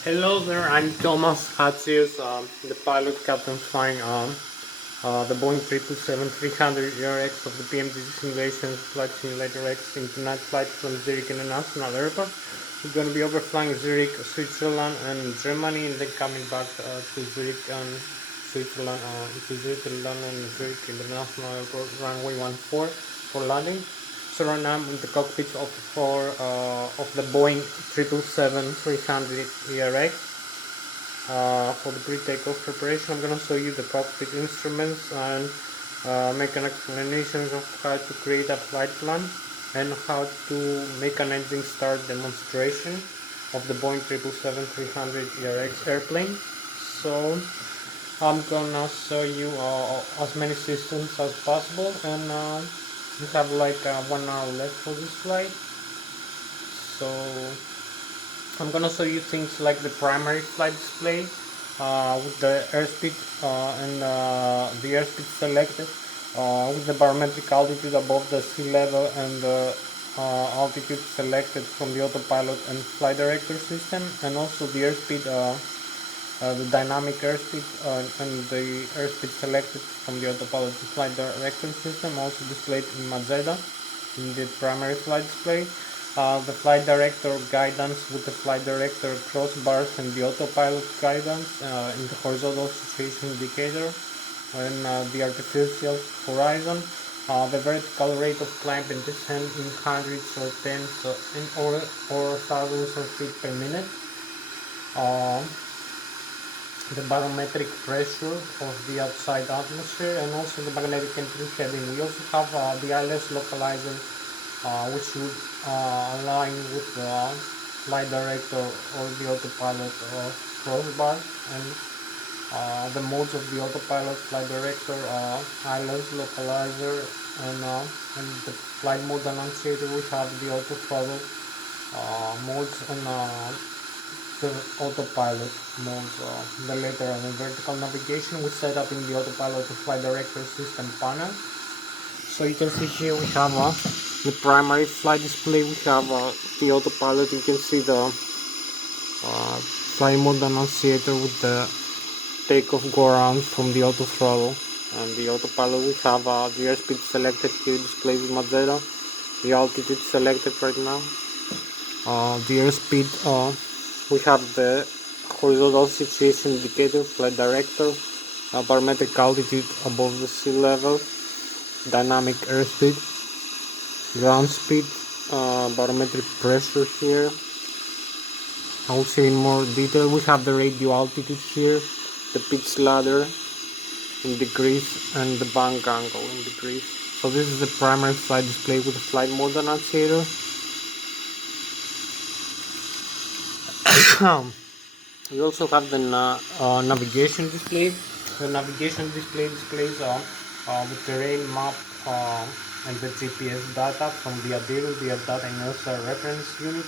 Hello there, I'm Thomas Hatsios, the pilot captain flying the Boeing 777-300 ERX of the PMDG Simulations Flight Simulator X into night flight from Zurich International Airport. We're going to be overflying Zurich, Switzerland and Germany, and then coming back to Zurich and Switzerland, to Switzerland and Zurich International Airport, runway 14 for landing. So right now I'm in the cockpit of the Boeing 777-300 ERX. For the pre-takeoff preparation, I'm going to show you the cockpit instruments and make an explanation of how to create a flight plan and how to make an engine start demonstration of the Boeing 777-300 ERX airplane. So I'm gonna show you as many systems as possible, and we have like 1 hour left for this flight. So I'm gonna show you things like the primary flight display with the airspeed and the airspeed selected with the barometric altitude above the sea level and the altitude selected from the autopilot and flight director system, and also the airspeed, the dynamic airspeed and the airspeed selected from the autopilot and flight director system, also displayed in magenta in the primary flight display. The flight director guidance with the flight director crossbars and the autopilot guidance in the horizontal situation indicator and the artificial horizon. The vertical rate of climb and descent in hundreds or tens or thousands of feet per minute. The barometric pressure of the outside atmosphere, and also the magnetic entry heading. We also have the Lszh localizer, which would align with the flight director or the autopilot crossbar, and the modes of the autopilot, flight director, Lszh localizer, and the flight mode annunciator. We have the auto throttle modes and the autopilot modes. The later on the vertical navigation we set up in the autopilot and flight director system panel. So you can see here we have the primary flight display. We have the autopilot. You can see the flight mode annunciator with the takeoff go around from the auto throttle, and the autopilot. We have the airspeed selected here, displayed with magenta. The altitude selected right now. The airspeed. We have the horizontal situation indicator, flight director, barometric altitude above the sea level, dynamic airspeed, ground speed, barometric pressure here. I will see in more detail. We have the radio altitude here, the pitch ladder in degrees, and the bank angle in degrees. So this is the primary flight display with the flight mode annunciator. We also have the navigation display. The navigation display displays the terrain map and the GPS data from the ADIRU, the data and also reference unit.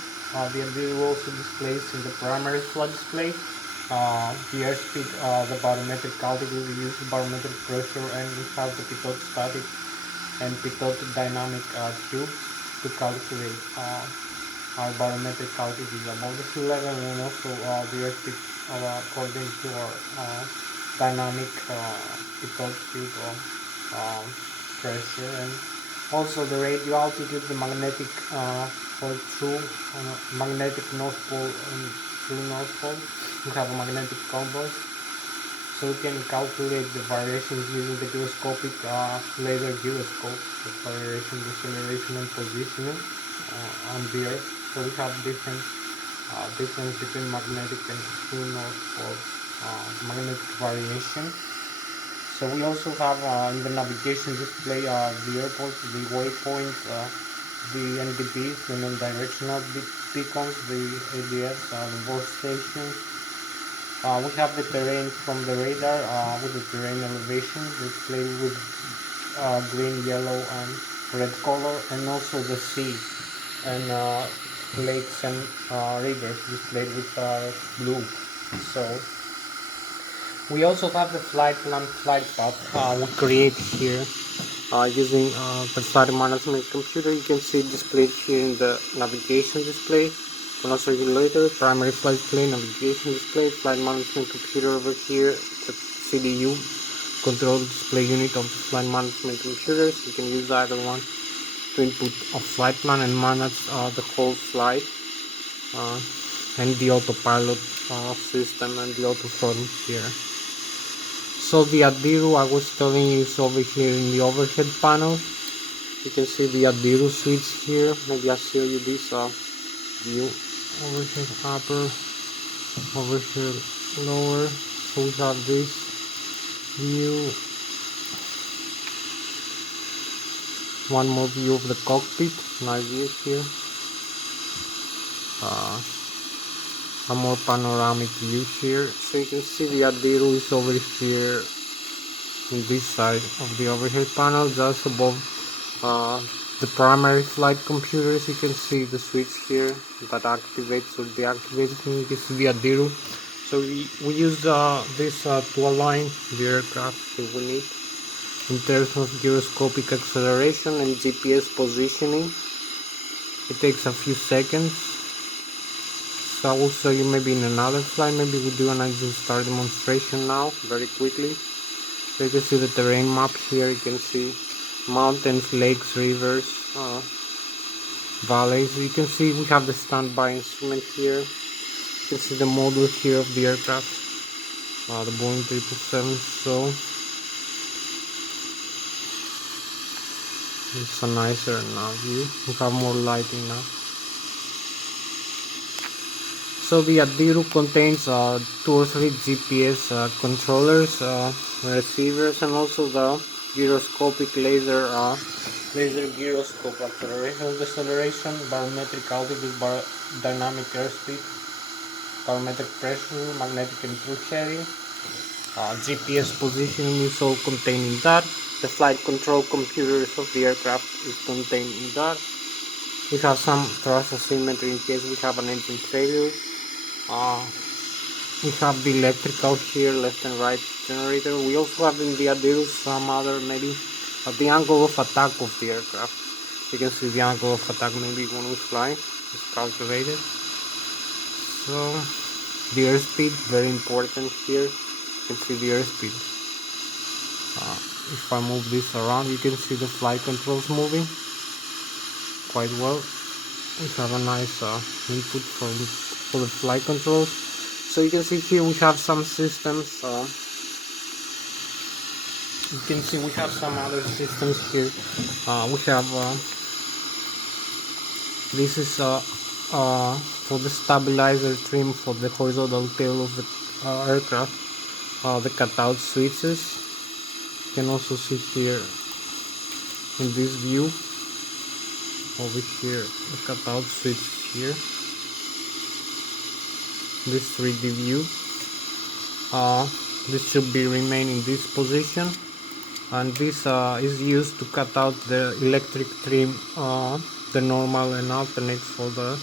The ADIRU also displays in the primary flight display the airspeed, the barometric altitude, we use barometric pressure, and we have the pitot static and pitot dynamic tubes to calculate our barometric altitude above the sea level, and also the airspeed according to our dynamic pitot tube pressure, and also the radio altitude, the magnetic or true magnetic north pole and true north pole. We have a magnetic compass, so we can calculate the variations using the gyroscopic laser gyroscope, the variation, deceleration, and positioning on the Earth. So we have different difference between magnetic and true north pole magnetic variation. So we also have in the navigation display the airport, the waypoints, the NDBs, the non-directional beacons, the ADS, the board stations. We have the terrain from the radar with the terrain elevation displayed with green, yellow, and red color, and also the sea and lakes and rivers displayed with blue. So we also have the flight plan, flight path we create here using the flight management computer. You can see it displayed here in the navigation display. Plus regulator, primary flight plane, navigation display, flight management computer over here, the CDU, control display unit of the flight management computers. You can use either one to input a flight plan and manage the whole flight, and the autopilot system and the auto throttle here. So the Adiru I was telling you is over here in the overhead panel. You can see the Adiru switch here. Maybe I'll show you this view. Overhead upper, overhead lower. So we have this view. One more view of the cockpit. Nice view here. A more panoramic view here. So you can see the Adiru is over here in this side of the overhead panel, just above the primary flight computers. You can see the switch here that activates or deactivates. You can see the Adiru. So we use this to align the aircraft that we need in terms of gyroscopic acceleration and GPS positioning. It takes a few seconds. So I will show you maybe in another flight. Maybe we do an engine start demonstration now very quickly. So you can see the terrain map here. You can see mountains, lakes, rivers, valleys. You can see we have the standby instrument here. You can see the model here of the aircraft, the Boeing 777. So it's a nicer now view. We have more lighting now. So the Adiru contains 2 or 3 GPS controllers, receivers, and also the gyroscopic laser gyroscope, acceleration, deceleration, barometric altitude, dynamic airspeed, barometric pressure, magnetic and through heading. GPS positioning is all contained in that. The flight control computers of the aircraft is contained in that. We have some thrust asymmetry in case we have an engine failure. We have the electrical here, left and right generator. We also have in the Adiru some other, maybe the angle of attack of the aircraft. You can see the angle of attack maybe when we fly. It's calculated. So the airspeed, very important here. You can see the airspeed. If I move this around, you can see the flight controls moving quite well. We have a nice input for the flight controls. So you can see here we have some systems. You can see we have some other systems here. We have this is for the stabilizer trim for the horizontal tail of the aircraft. The cutout switches. You can also see here in this view over here the cutout switch here. This 3D view. This should be remain in this position, and this is used to cut out the electric trim, the normal and alternate for the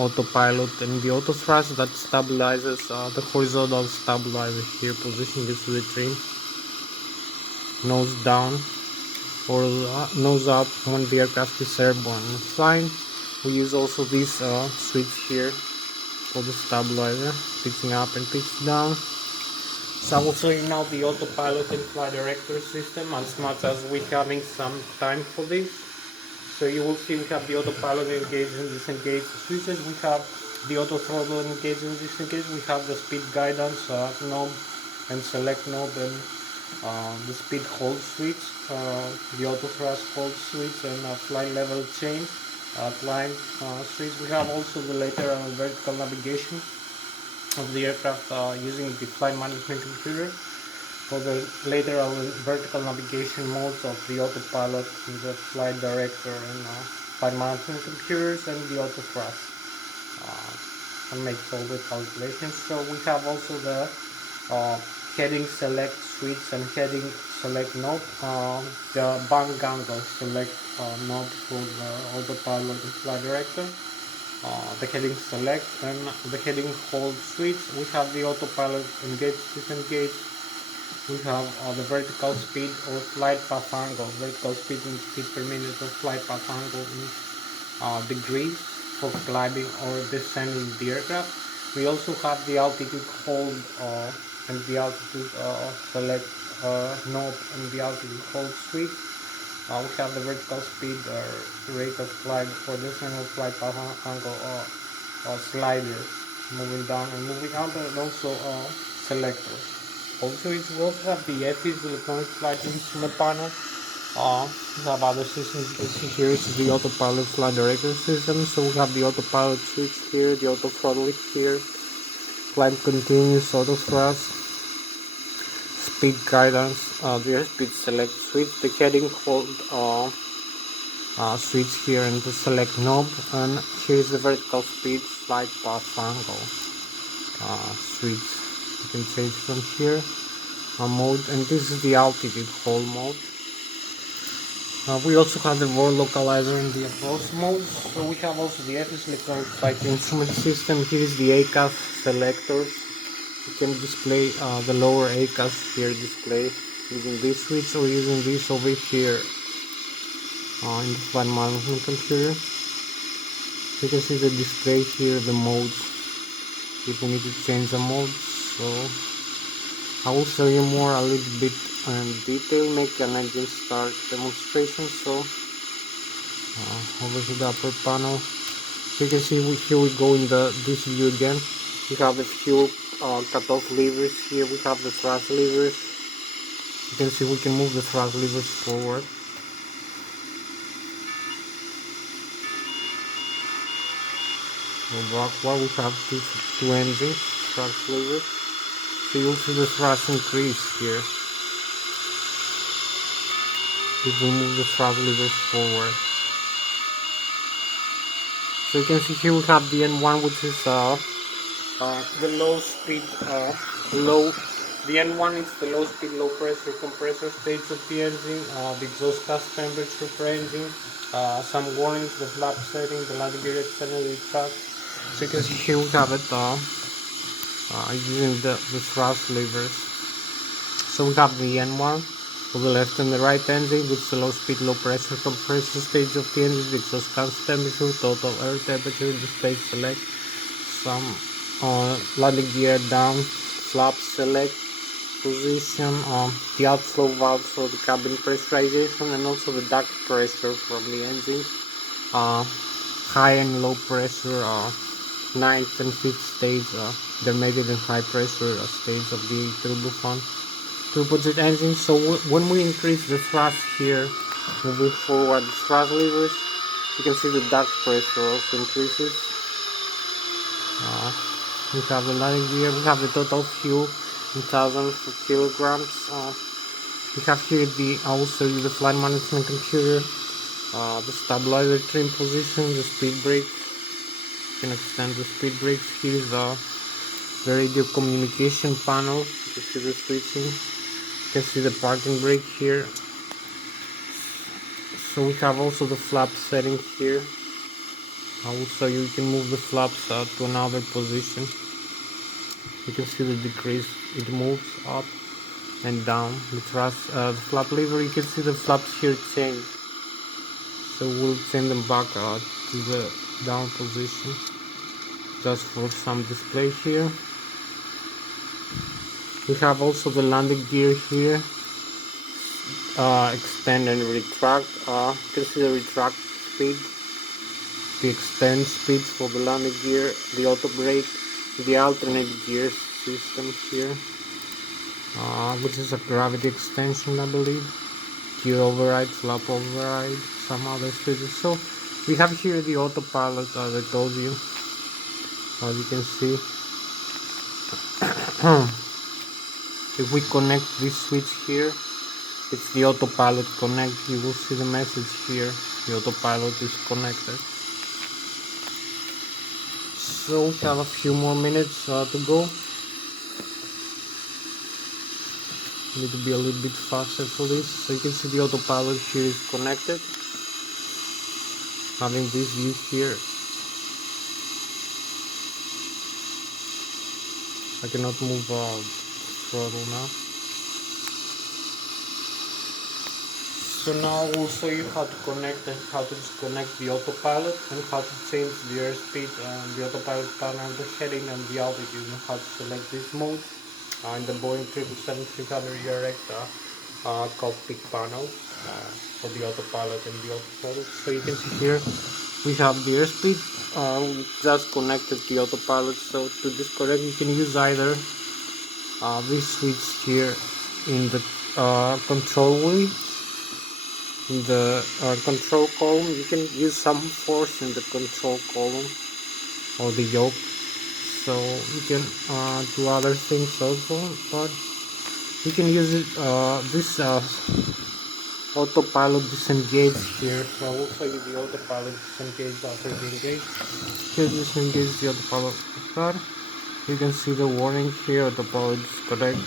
autopilot, and the auto thrust that stabilizes the horizontal stabilizer here. Position this to the trim, nose down or nose up when the aircraft is airborne and flying. We use also this switch here for the stabilizer, pitching up and pitching down. So I will show you now the autopilot and flight director system as much as we're having some time for this. So you will see we have the autopilot engage and disengage switches. We have the auto throttle engage and disengage. We have the speed guidance knob and select knob, and the speed hold switch, the auto thrust hold switch, and flight level change. Climb switch. We have also the lateral and vertical navigation of the aircraft using the flight management computer for the lateral and vertical navigation modes of the autopilot, the flight director, and flight management computers, and the auto thrust, and makes all the calculations. So we have also the heading select switch and heading select knob, the bank angle select knob for the autopilot and flight director, the heading select and the heading hold switch. We have the autopilot engage, disengage. We have the vertical speed or flight path angle, vertical speed in feet per minute or flight path angle in degrees. for gliding or descending the aircraft. We also have the altitude hold and the altitude select knob and the altitude hold switch. We have the vertical speed rate of flight for descent of flight path angle slider moving down and moving up, and also selector. Also, we also have the FIS electronic flight instrument panel. We have other systems. You can see here is the autopilot flight director system. So we have the autopilot switch here, the auto throttle here, flight continuous auto thrust, speed guidance, the airspeed select switch, the heading hold switch here, and the select knob. And here is the vertical speed flight path angle switch. You can change from here mode, and this is the altitude hold mode. We also have the VOR localizer in the approach mode. So we have also the FS electronic flight instrument system. Here is the ACAS selectors. You can display the lower ACAS here display using this switch or using this over here in the flight management computer. You can see the display here, the modes, if we need to change the modes. So I will show you more a little bit in detail, make an engine start demonstration. So over to the upper panel, you can see here we go in this view again. We have the fuel cutoff levers here. We have the thrust levers. You can see we can move the thrust levers forward. Backward we have two engines, thrust levers. So you'll see the thrust increase here if we move the thrust levers forward. So you can see here we have the N1, which is the low speed, the N1 is the low speed, low pressure compressor stage of the engine, the exhaust gas temperature per engine, some warnings, the flap setting, the landing gear extended track. So you can see here we have it using the thrust levers. So we have the N1 for the left and the right engine, with the low speed, low pressure compressor stage of the engine, the exhaust gas temperature, total air temperature, the stage select, some landing gear down, flap select, position, the outflow valve for the cabin pressurization, and also the duct pressure from the engine, high and low pressure, 9th and 5th stage, the medium and high pressure stage of the turbojet engine. So when we increase the thrust here, moving forward the thrust levers, you can see the duct pressure also increases. We have the landing gear, we have the total fuel in thousands of kilograms. We have here I will show you the flight management computer, the stabilizer trim position, the speed brake. You can extend the speed brakes. Here is the radio communication panel. You can see the switching. You can see the parking brake here. So we have also the flap setting here. I will show you can move the flaps to another position. You can see the decrease, it moves up and down. The thrust, the flap lever, you can see the flaps here change. So we'll send them back to the down position just for some display here. We have also the landing gear here, extend and retract. You can see the retract speed, the extend speed for the landing gear, the auto brake, the alternate gear system here, which is a gravity extension, I believe, gear override, flap override, some other switches. So we have here the autopilot that I told you, as you can see. If we connect this switch here, it's the autopilot connect. You will see the message here, the autopilot is connected. So we have a few more minutes to go. Need to be a little bit faster for this. So you can see the autopilot here is connected, having this view here. I cannot move throttle now. So now we'll show you how to connect and how to disconnect the autopilot and how to change the airspeed and the autopilot panel, the heading and the altitude, and how to select this mode in the Boeing 777-300 ERX cockpit panel for the autopilot and the autopilot. So you can see here we have the airspeed. We just connected the autopilot. So to disconnect, you can use either this switch here in the control wheel. In the control column, you can use some force in the control column or the yoke, so you can do other things also, but you can use it this autopilot disengage here. So I will show you the autopilot disengage after the engage. Here disengage the autopilot like that. You can see the warning here, autopilot disconnect.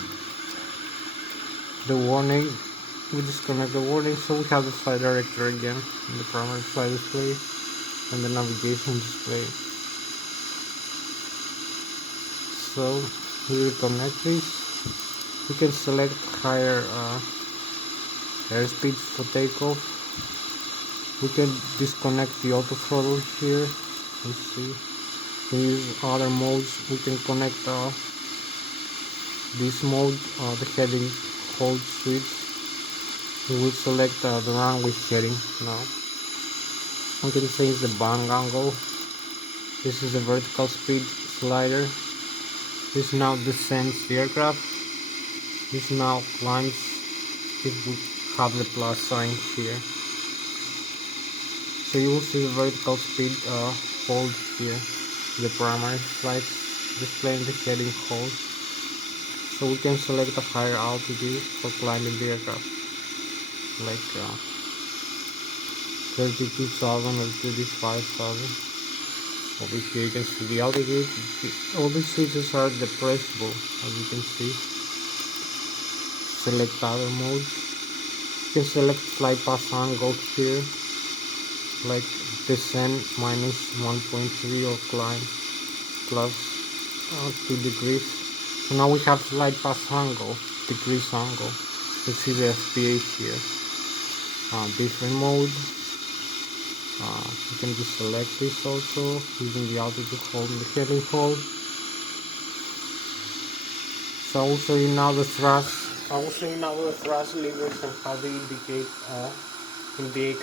The warning, we disconnect the warning, so we have the flight director again in the primary flight display and the navigation display. So we reconnect this. You can select higher airspeed for takeoff. We can disconnect the auto throttle here. Let's see. We can use other modes. We can connect this mode, the heading hold switch. We will select the runway heading now. We can change the bang angle. This is the vertical speed slider. This now descends the aircraft. This now climbs. It will have the plus sign here. So you will see the vertical speed hold here. The primary flights displaying the heading hold. So we can select a higher altitude for climbing the aircraft, like 32,000 or 35,000. Over here you can see the altitude. All these switches are depressible, as you can see. Select other modes. You can select flight path angle here, like descent -1.3 or climb plus 2 degrees. So now we have flight path angle, degrees angle. You see the FPA here. Different mode. You can just select this also using the altitude hold and the heading hold. So I will show you now the thrust. Thrust levers and how they indicate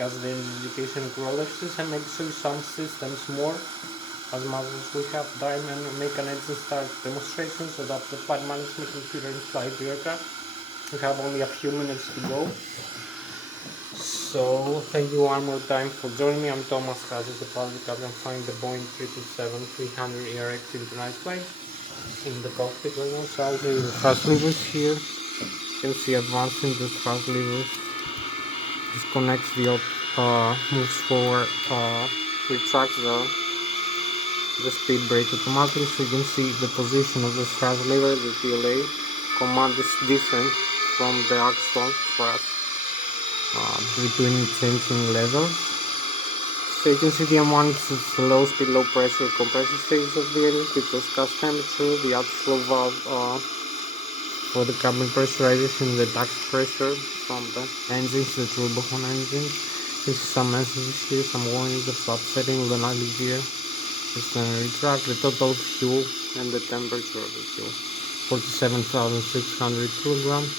as the indication crawlers, and maybe show you some systems more. As much as we have time and make an engine start demonstration so that the flight management computer in flight the aircraft. We have only a few minutes to go. So thank you one more time for joining me. I'm Thomas Hatsios, the pilot captain flying the Boeing 777-300 ERX synchronized flight in the cockpit right now. So I'll do the thrust levers here. You can see advancing the thrust levers. Disconnects the moves forward, retracts the speed brake automatically, so you can see the position of the thrust lever. The TLA command is different from the actual thrust between changing levels. So you can see the M1 is the low speed, low pressure compressor stage of the engine, which was gas temperature, the outflow valve for the cabin pressurization, the duct pressure from the engines, the turbofan engines. You see some messages here, some warnings, the flap setting, the landing gear, the itinerary track, the total fuel, and the temperature of the fuel. 47,600 kilograms.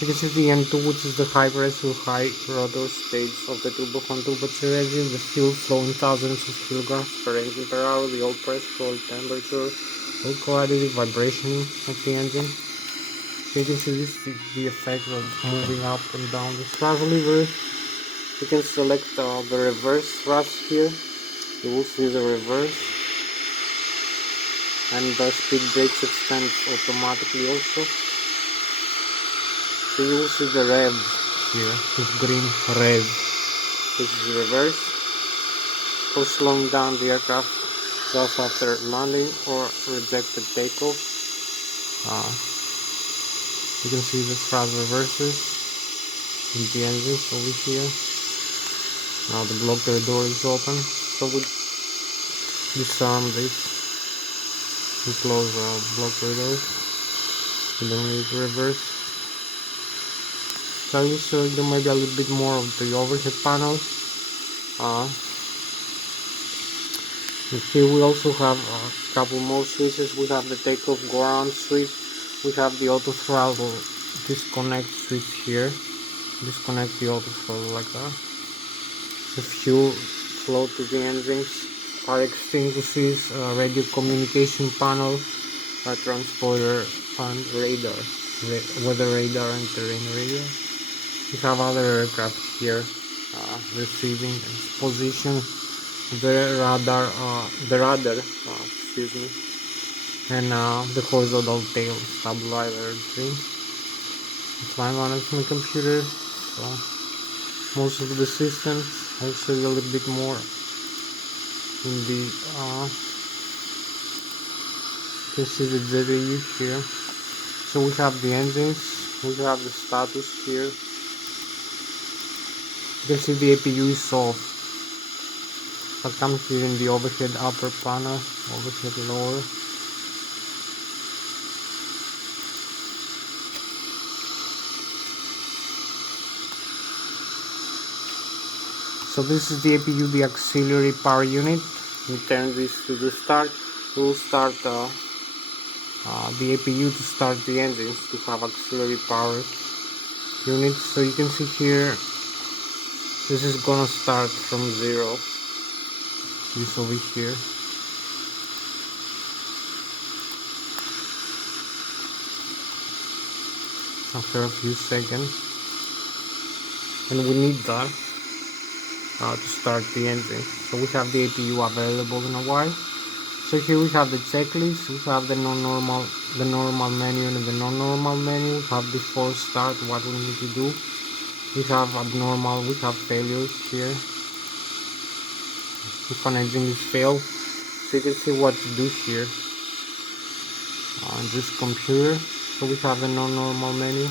You can see the M2, which is the high pressure, high rotor stage of the turbofan turbocharger engine, the fuel flow in thousands of kilograms per engine per hour, the oil pressure, oil temperature, oil quality, vibration of the engine. You can see this the effect of moving up and down the thrust lever. You can select the reverse thrust here. You will see the reverse, and the speed brakes extend automatically also. So you will see the rev here, this green rev. This is reverse for slowing down the aircraft just after landing or rejected takeoff. You can see the thrust reverses in the engines over here. Now the block door is open, so we disarm this. We close the block door. We don't need to reverse. So I will show you maybe a little bit more of the overhead panel. And here we also have a couple more switches. We have the takeoff go around switch. We have the auto throttle disconnect switch here. Disconnect the auto throttle like that. The fuel flow to the engines, fire extinguishers, radio communication panel, transporter and radar, weather radar and terrain radar. We have other aircraft here receiving position, the radar, excuse me, and the horizontal tail stabilizer trim. Flight management computer. So most of the systems. I'll show you a little bit more in the you can see the ZAU here. So we have the engines, we have the status here. You can see the APU is off. I'll come here in the overhead upper panel, overhead lower. So this is the APU, the auxiliary power unit. We turn this to the start. We'll start the APU to start the engines to have auxiliary power unit. So you can see here, this is gonna start from 0. This over here. After a few seconds, and we need that to start the engine. So we have the APU available in a while. So here we have the checklist. We have the normal menu and the non-normal menu. We have before start what we need to do. We have abnormal. We have failures here. If an engine is failed, so you can see what to do here on this computer. So we have the non-normal menu.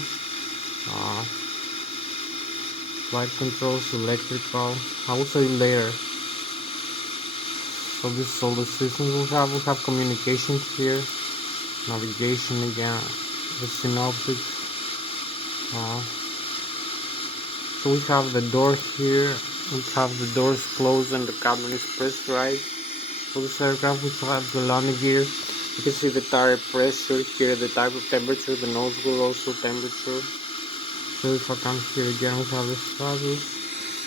Flight controls, electrical. I will show you later. So this is all the systems we have. We have communications here, navigation again, the synoptics. So we have the door here. We have the doors closed and the cabin is pressurized. For this aircraft, we have the landing gear. You can see the tire pressure here, the type of temperature, the nose wheel also temperature. So if I come here again, we have the status.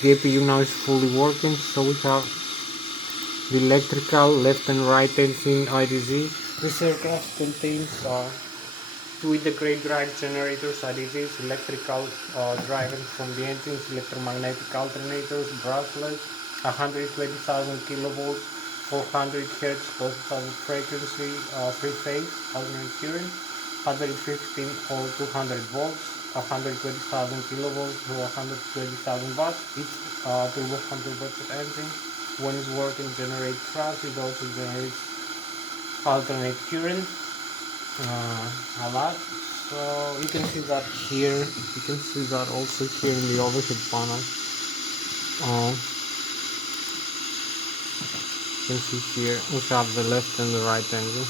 The APU now is fully working. So we have the electrical left and right engine IDZ. This aircraft contains 2 integrated drive generators IDZs, electrical driving from the engines, electromagnetic alternators, brushless, 120,000 kilovolts, 400 Hz pulsatile frequency, 3-phase alternate current, 115 or 200 volts, 120,000 kilovolts to 120,000 watts. Each turbo 100 watts engine, when it's working, generates thrust. It also generates alternate current a lot. So you can see that here. You can see that also here in the overhead panel. You can see here we have the left and the right engine.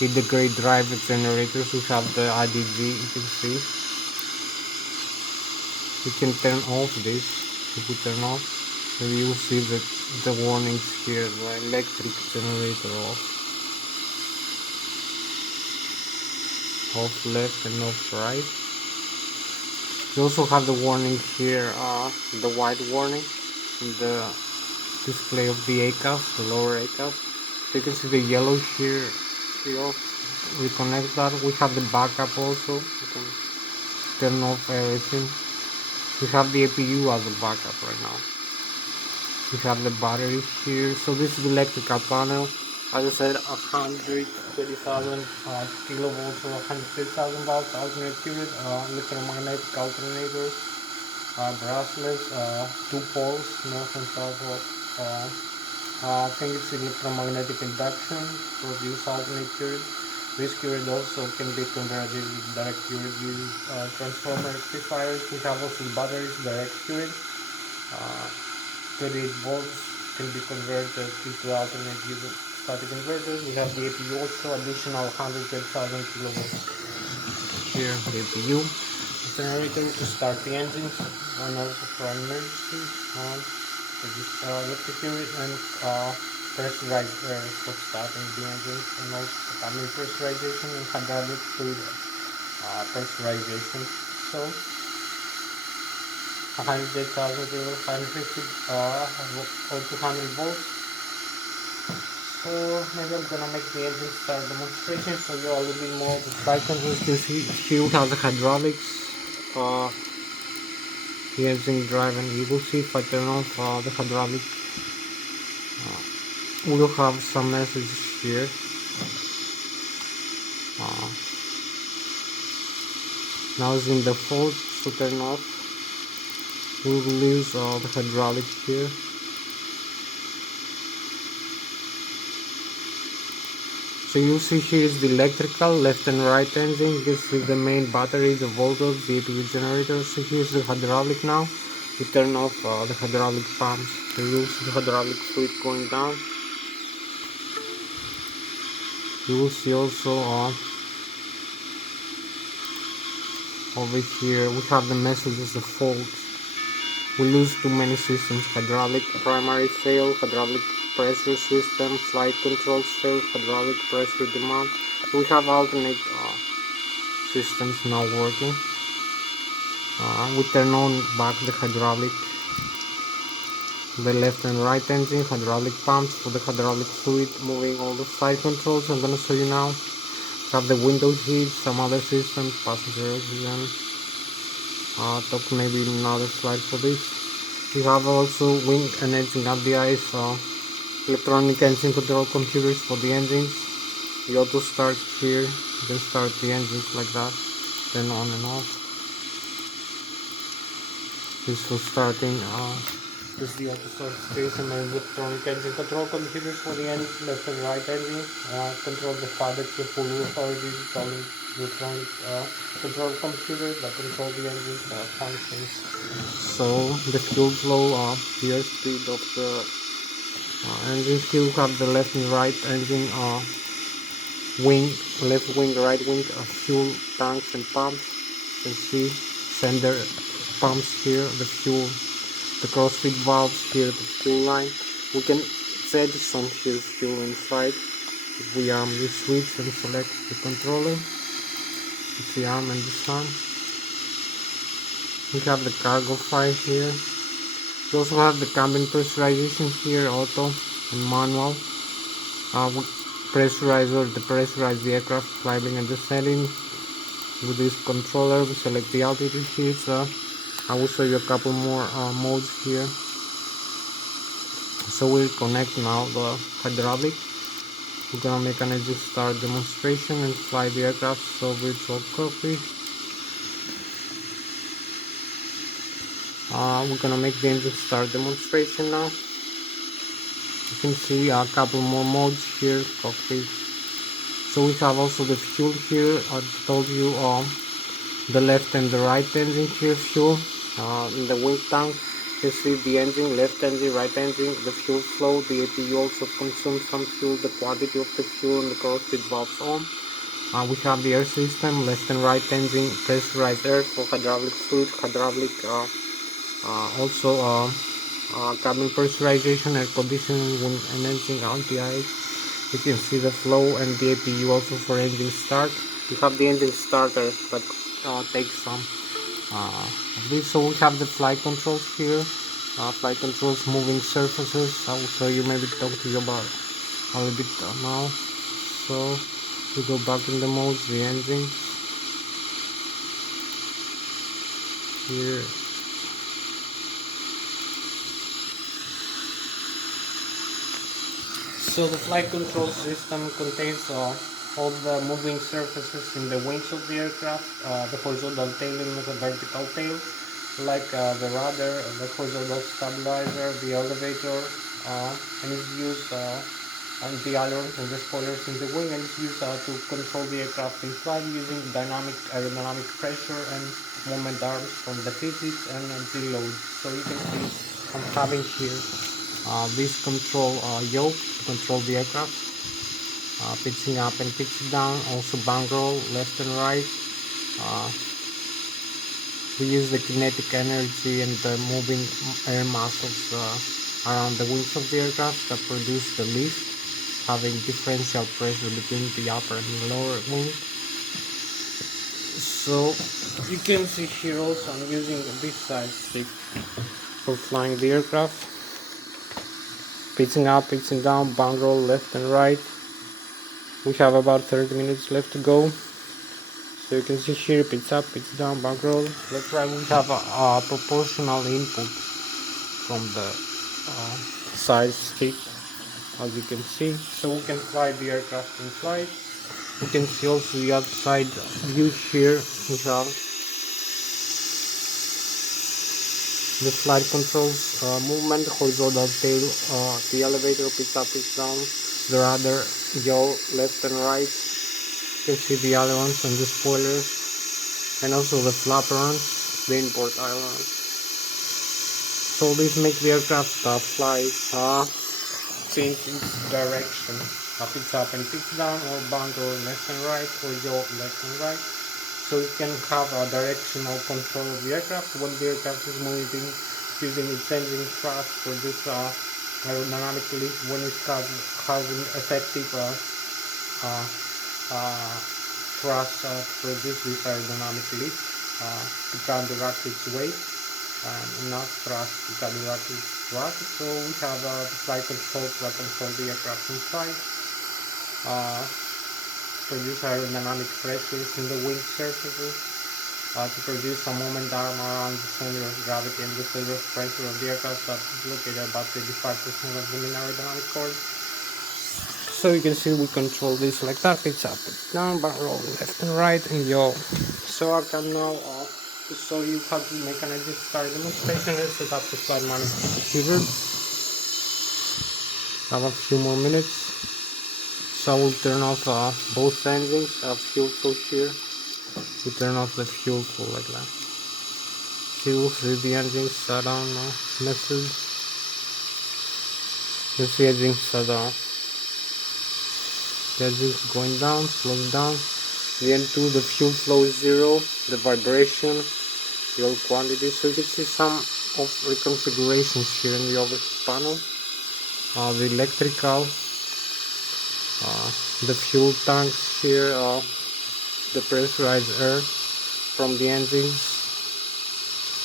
Integrated drive generators. We have the IDZ. You can see. You can turn off this. If we turn off, then you will see the warnings here. The electric generator off left and off right. You also have the warning here, the white warning, the display of the ACAF, the lower ACAF. So you can see the yellow here. We connect that. We have the backup also. You can turn off everything. We have the APU as a backup right now. We have the battery here. So this is the electrical panel. As I said, 130,000 kilovolts or 150,000 watts alternate current, electromagnetic alternators, brushless, 2 poles, north and south. I think it's electromagnetic induction, produce alternate current. This current also can be converted with direct current using transformer rectifiers. We have also batteries, direct current, 38 volts can be converted into alternate using static inverters. We have the APU also, additional 110,000 kilovolts. Here the APU. As generator to start the engines, and also for emergency. Electricity and pressurized air for starting the engines, and also cabin pressurization and hydraulic fluid pressurization. So 100,000 kilo, 150 or 200 volts. So maybe I'm gonna make the engine start demonstration so you all a little bit more of the flight controls. You see here we have the hydraulics, the engine drive, and you will see if I turn off the hydraulic, we will have some messages here. Now it's in default, so turn off. We will lose the hydraulic here. So you see here is the electrical left and right engine. This is the main battery, the voltage, the APU generator. So here's the hydraulic now. We turn off the hydraulic pumps. So you'll see the hydraulic fluid going down. You will see also over here we have the messages of faults. We lose too many systems: hydraulic primary fail, hydraulic pressure system, flight controls fail, hydraulic pressure demand. We have alternate systems now working. We turn on back the hydraulic, the left and right engine, hydraulic pumps for the hydraulic fluid, moving all the flight controls. I'm gonna show you now. We have the window heat, some other systems, passenger oxygen. Talk maybe another slide for this. We have also wing and engine APIs, electronic engine control computers for the engines. You auto start here, then start the engines like that, then on and off. This for starting. This is the auto start station and electronic engine control computers for the engine, left and right engine. Control the FADEC, the full authority, electronic control computer that control the engine functions. So the fuel flow, the speed of the engine. Here we have the left and right engine wing, left wing, right wing, fuel tanks and pumps. You can see sender pumps here, the fuel, the crossfeed valves here, the fuel line. We can set some here fuel inside. If we this switch and select the controller, it's the arm and the sun. We have the cargo file here. We also have the cabin pressurization here, auto and manual. We pressurize or depressurize the aircraft climbing and descending. With this controller, we select the altitude here. So I will show you a couple more modes here. So we'll connect now the hydraulic. We're gonna make an engine start demonstration and fly the aircraft. So virtual copy. We're gonna make the engine start demonstration now. You can see a couple more modes here, cockpit. So we have also the fuel here. I told you the left and the right engine here, fuel. In the wing tank, you see the engine, left engine, right engine, the fuel flow. The APU also consumes some fuel, the quantity of the fuel, and the crossfeed valves on. We have the air system, left and right engine, pressurized air for hydraulic fluid, hydraulic also cabin pressurization, air conditioning, and engine RTI. You can see the flow and the APU also for engine start. We have the engine starter that takes some of this. So we have the flight controls here, flight controls, moving surfaces. I will show you, maybe talk to you about a little bit now. So we go back in the modes, the engine here. So the flight control system contains all the moving surfaces in the wings of the aircraft, the horizontal tail and the vertical tail, like the rudder, the horizontal stabilizer, the elevator, and it's used and the ailerons and the spoilers in the wing, and it's used to control the aircraft in flight using dynamic aerodynamic pressure and moment arms from the physics and G-load. So you can see I'm having here this control yoke to control the aircraft, pitching up and pitching down, also bank roll left and right, We use the kinetic energy and the moving air muscles around the wings of the aircraft that produce the lift, having differential pressure between the upper and the lower wing. So you can see here also I'm using this side stick for flying the aircraft. Pitching up, pitching down, bank roll left and right. We have about 30 minutes left to go. So you can see here, pitch up, pitch down, bank roll, left, right. We have a proportional input from the side stick, as you can see. So we can fly the aircraft in flight. You can see also the outside view here. We have the flight controls movement, horizontal tail, the elevator, pitch up, pitch down, the rudder, yaw, left and right. You can see the ailerons and the spoilers, and also the flaperons, the import ailerons. So this makes the aircraft fly change its direction, pitch up and pitch down, or bank or left and right, or yaw left and right. So you can have a directional control of the aircraft when the aircraft is moving using its engine thrust for this aerodynamic lift, when it having effective thrust to produce this aerodynamic lift to counteract its weight, and enough thrust to counteract its thrust. So we have the flight controls that control the aircraft inside. Produce aerodynamic pressures in the wing surfaces to produce a moment arm around the center of gravity and the center of pressure of the aircraft that is located about 35% of the mean aerodynamic chord. So you can see we control this like that, pitch up, pitch down, back roll left and right, and yaw. So I can now show you how to make an engine start demonstration and set up the flight management computer. I have a few more minutes. So I will turn off both engines. I have fuel flow here. We turn off the fuel flow like that. So you will see the engines shut down message. You see engine shut down. The engines going down, slowing down. The N2, the fuel flow is 0. The vibration, the oil quantity. So you can see some of reconfigurations here in the overhead panel. The electrical. The fuel tanks here, the pressurized air from the engines.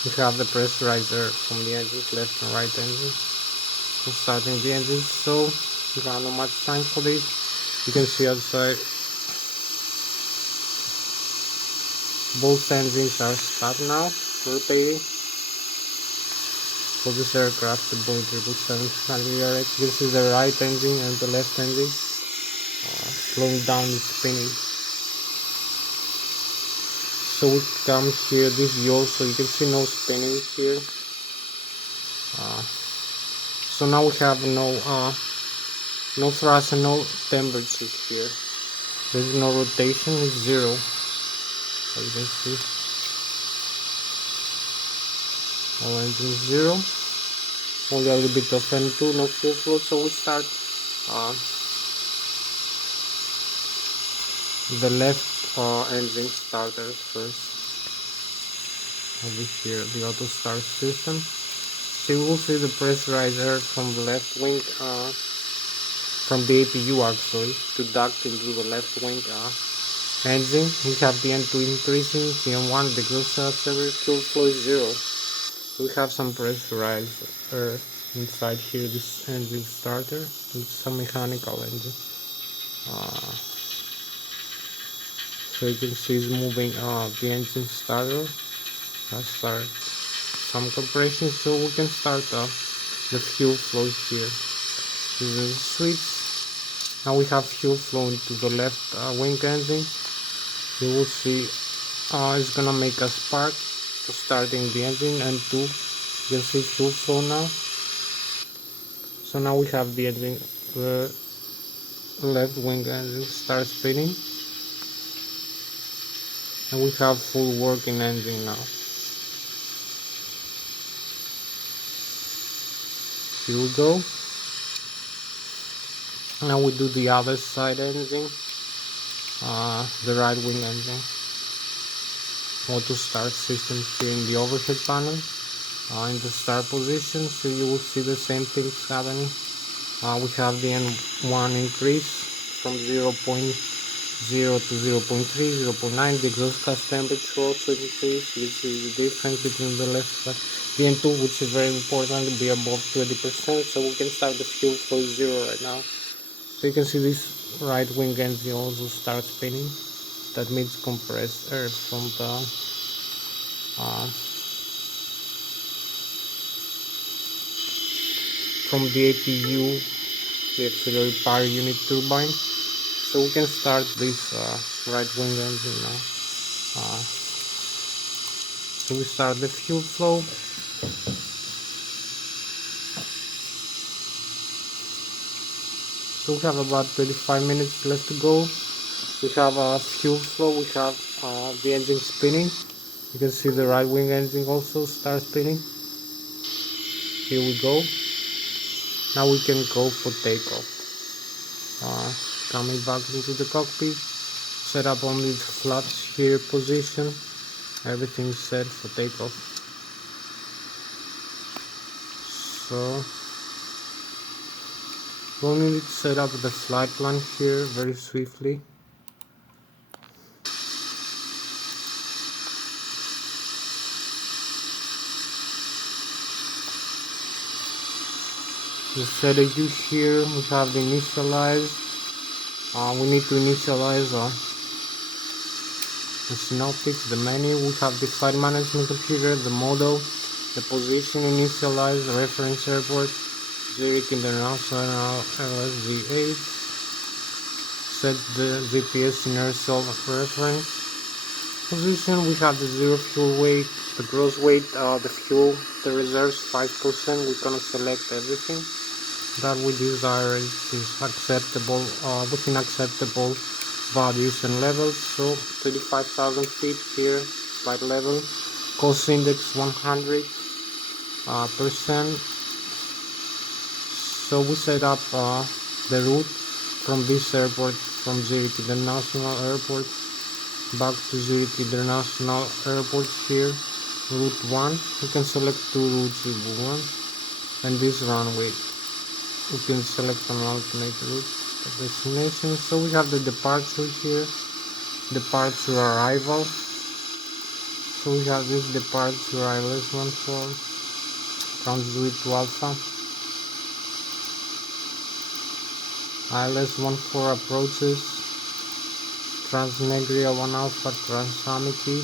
We have the pressurized air from the engines, left and right engines. So starting the engines, so we don't have not much time for this. You can see outside both engines are stopped now, rotating. For this aircraft, the Boeing 777-300ERX, this is the right engine and the left engine. Slowing down is spinning. So we come here, this yaw, so you can see no spinning here. So now we have no thrust and no temperature here. There is no rotation, it's 0. As you can see, all engines 0. Only a little bit of N2, no fuel flow. So we start the left engine starter first. Over here, the auto start system. So you will see the pressurized air from the left wing, from the APU actually, to duct into the left wing engine. We have the N2 increasing, the N1, the exhaust accelerator, fuel flow is 0. We have some pressurized air inside here, this engine starter. It's a mechanical engine. So you can see it's moving the engine starter. Let's start some compression, so we can start the fuel flow here. This is the switch. Now we have fuel flow into the left wing engine. You will see it's gonna make a spark for starting the engine, and 2, you can see fuel flow now. So now we have the engine, the left wing engine start spinning. And we have full working engine now. Here we go. Now we do the other side engine, the right wing engine. auto start system here in the overhead panel. In the start position, so you will see the same things happening. We have the N1 increase from 0.0 to 0.3, 0.9. The exhaust gas temperature also increased. You see the difference between the left side. The N2, which is very important, to be above 20%, so we can start the fuel flow 0 right now. So you can see this right wing engine also start spinning. That means compressed air from the APU, the auxiliary power unit turbine. So we can start this right wing engine now. So we start the fuel flow. So we have about 35 minutes left to go. We have a fuel flow, we have the engine spinning. You can see the right wing engine also start spinning. Here we go. Now we can go for takeoff. Coming back into the cockpit, set up only the flaps here position. Everything is set for takeoff. So we only need to set up the flight plan here very swiftly. The ZAU here, we have the initialize. We need to initialize the synoptics, the menu. We have the flight management computer, the model, the position initialize, the reference airport, Zurich International LSV8. Set the GPS inertial reference position. We have the zero fuel weight, the gross weight, the fuel, the reserves 5%. We're gonna select everything that we desire is acceptable, within acceptable values and levels. So 35,000 feet here, flight level, cost index 100%. So we set up the route from this airport, from Zurich International Airport back to Zurich International Airport here, route 1. You can select two routes if you want, and this runway. You can select an alternate route destination. So we have the departure here, departure arrival. So we have this departure Lszh from Zurich to Alpha. Lszh approaches Transnegria 1 Alpha Transamity.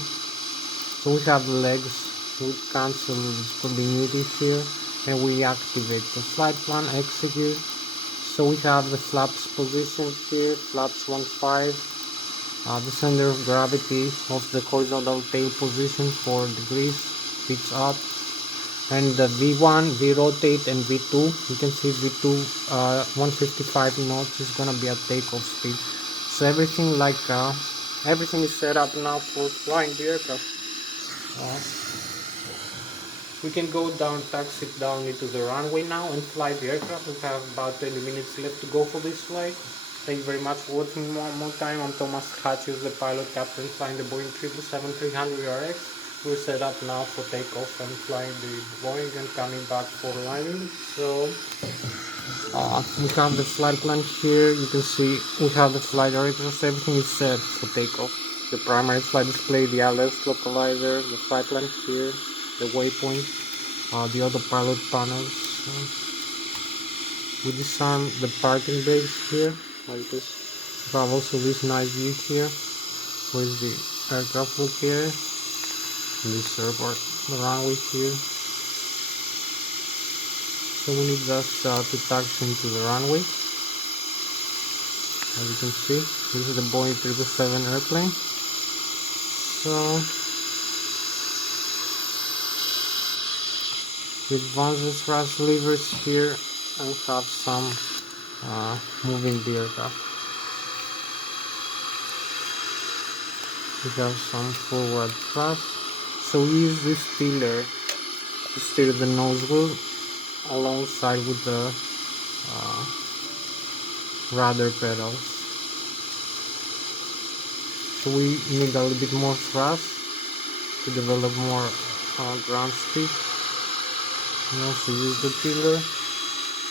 So we have legs, we cancel discontinuity here, and we activate the flight plan, execute. So we have the flaps position here, flaps 1.5, the center of gravity of the horizontal tail position 4 degrees, pitch up, and the V1, V rotate, and V2. You can see V2 155 knots is gonna be a takeoff speed. So everything everything is set up now for flying the aircraft. We can go down, taxi down into the runway now and fly the aircraft. We have about 20 minutes left to go for this flight. Thank you very much for watching one more time. I'm Hatsios, the pilot captain flying the Boeing 777-300ERX. We're set up now for takeoff and flying the Boeing and coming back for landing. So we have the flight plan here. You can see we have the flight directors. Everything is set for takeoff. The primary flight display, the Lszh localizer, the flight plan here, the waypoint, the autopilot panels. We disarm the parking brakes here, like this. We have also this nice view here, with the aircraft locator, this airport, the runway here. So we need just to taxi into the runway. As you can see, this is the Boeing 777 airplane. So we advance the thrust levers here and have some moving the aircraft. We have some forward thrust. So we use this tiller to steer the nose wheel alongside with the rudder pedals. So we need a little bit more thrust to develop more ground speed. We also use the tiller.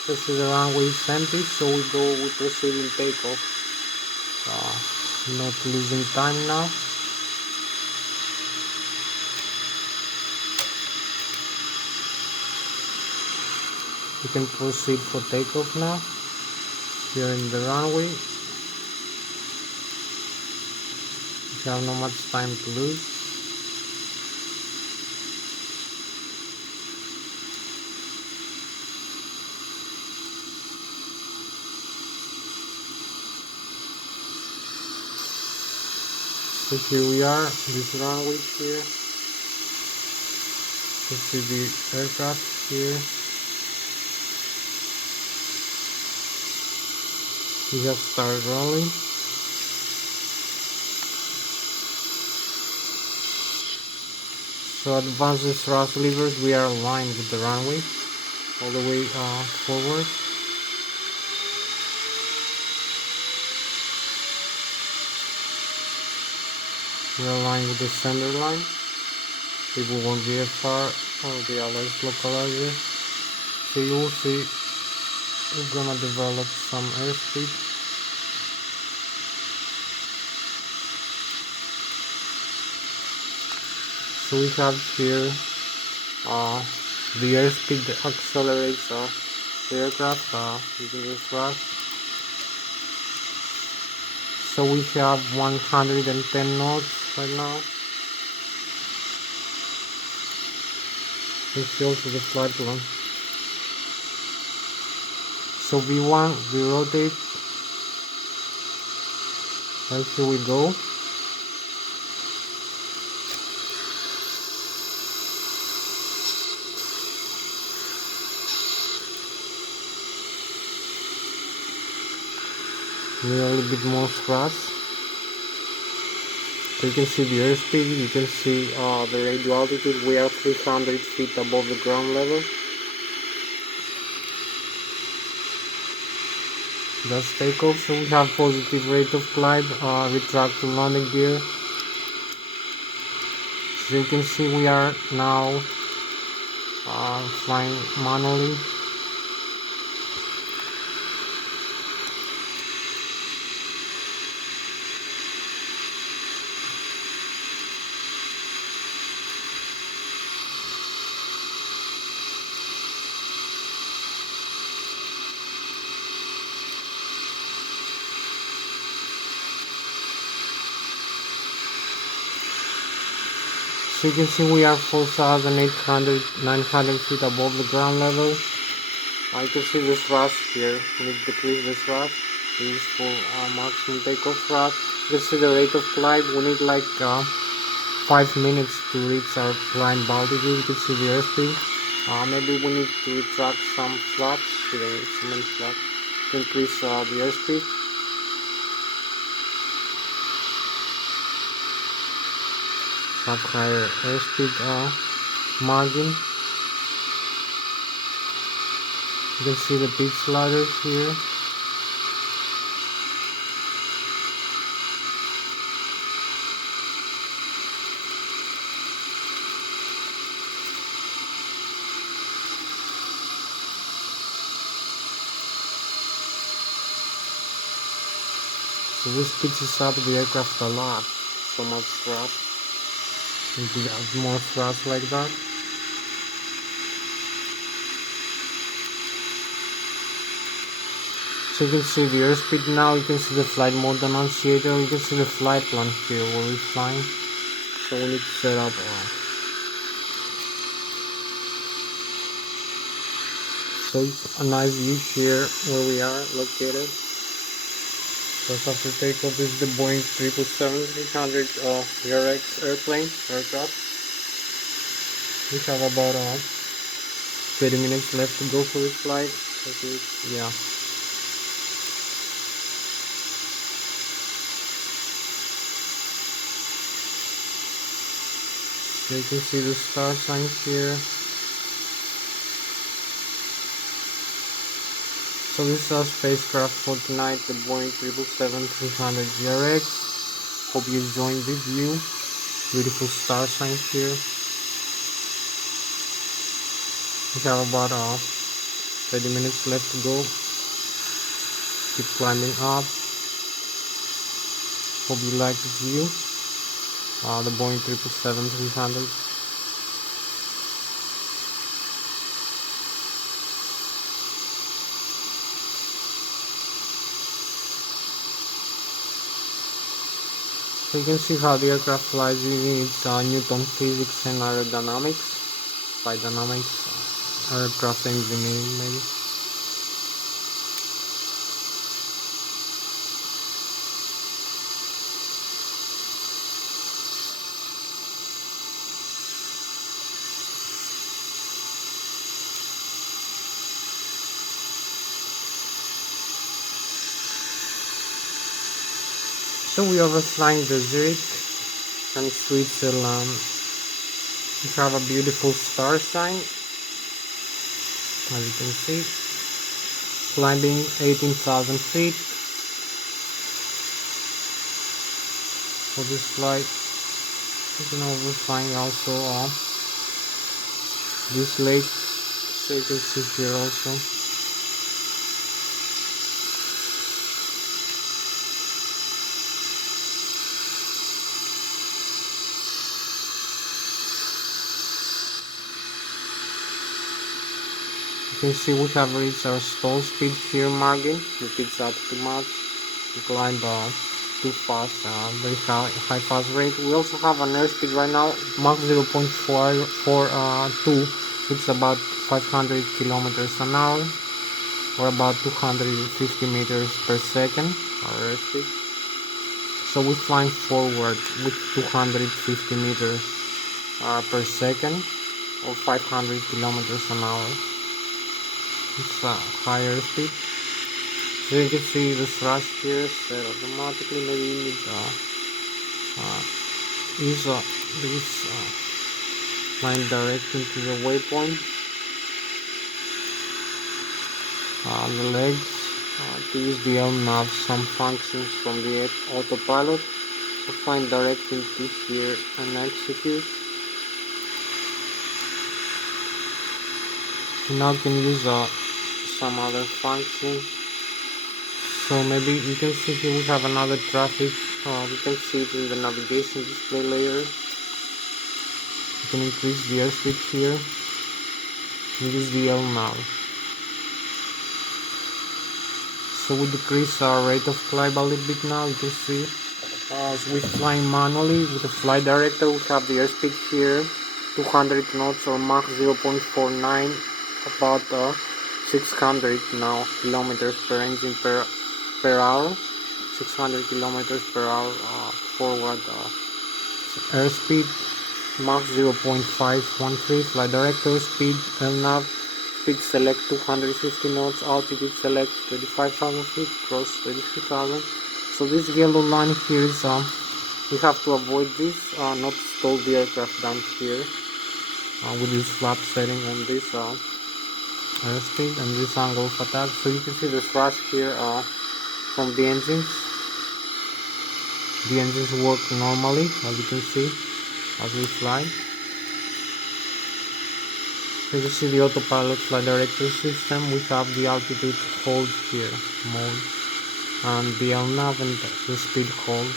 This is the runway is empty, so we proceed in takeoff. Not losing time now. We can proceed for takeoff now. Here in the runway. We have not much time to lose. So here we are, this runway here. You can see the aircraft here. We have started rolling. So advance the thrust levers, we are aligned with the runway all the way forward. We are aligned with the center line. People won't be far or the others localizer. So you will see we're gonna develop some airspeed. So we have here the airspeed that accelerates the aircraft using the thrust. So we have 110 knots right now. This is also the flight plan. So V1, we rotate. And here we go. We are a little bit more thrust. So you can see the airspeed, you can see the radio altitude. We are 300 feet above the ground level. That's takeoff. So we have positive rate of climb, retract to landing gear. So you can see we are now flying manually. So you can see we are 4,800, 900 feet above the ground level. You can see the thrust here. We need to decrease the thrust. We use for maximum takeoff thrust. You can see the rate of climb. We need like 5 minutes to reach our climb altitude. You can see the airspeed. Maybe we need to retract some flaps, cement flaps, to increase the airspeed. Have higher airspeed margin. You can see the pitch ladders here. So this pitches up the aircraft a lot. So much thrust. You can add more thrust like that. So you can see the airspeed now, you can see the flight mode annunciator, you can see the flight plan here where we're flying. So we need to set up so it's a nice view here where we are located. So after takeoff is the Boeing 777-300 ERX aircraft. We have about 20 minutes left to go for this flight. Yeah. So you can see the star sign here. So this is our spacecraft for tonight, the Boeing 777-300 ERX. Hope you enjoyed this view. Beautiful star sign here. We have about 30 minutes left to go. Keep climbing up. Hope you like the view. The Boeing 777-300. So you can see how the aircraft flies using its Newton physics and aerodynamics. By dynamics, aircraft engineering maybe. So we are flying the Zurich and Switzerland. We have a beautiful star sign, as you can see, climbing 18,000 feet. For this flight, you can overflying also this lake, so you can see here also. You can see we have reached our stall speed here margin. If it's up too much, we climb too fast, very high fast rate. We also have an airspeed right now, Mach 0.442. It's about 500 kilometers an hour, or about 250 meters per second, our airspeed. So we're flying forward with 250 meters per second, or 500 kilometers an hour. It's a higher speed. So you can see the thrust here set automatically. Maybe you need use this line directing to the waypoint. The legs to use the LNAV, some functions from the autopilot. So find directing to here and execute. Now you can use some other functions. So maybe you can see here we have another traffic. We can see it in the navigation display layer. You can increase the airspeed here and use the LNAV. So we decrease our rate of climb a little bit now. You can see as we fly manually with the flight director, we have the airspeed here 200 knots or Mach 0.49, about 600 now kilometers per engine per hour, 600 kilometers per hour forward airspeed, Mach 0.513, flight director, speed, LNAV, speed select 250 knots, altitude select 25,000 feet, cross 33,000. So this yellow line here is, we have to avoid this, not stall the aircraft down here with this flap setting and this airspeed and this angle of attack. So you can see the thrust here from the engines. The engines work normally, as you can see, as we fly. So you can see the autopilot flight director system. We have the altitude hold here, mode, and the LNAV and the speed hold.